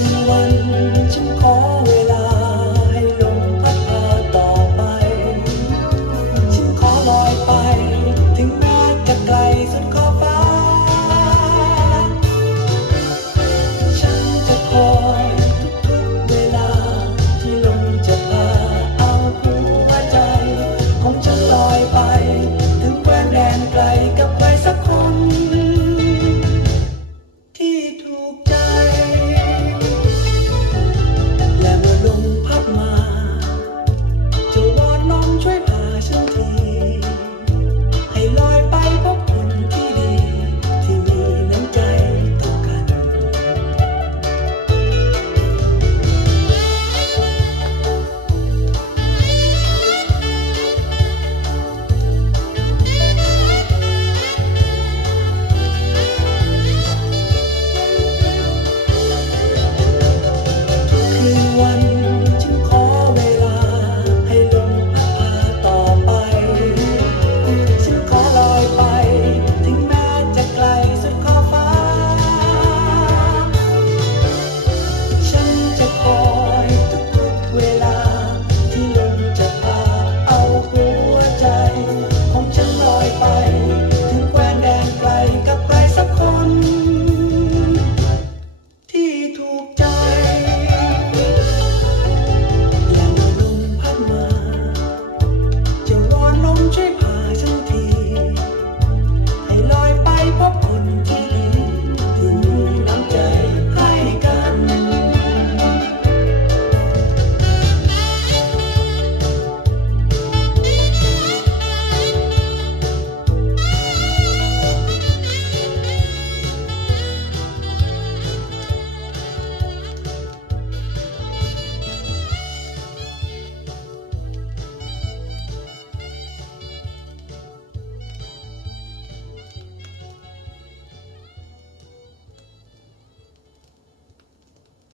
to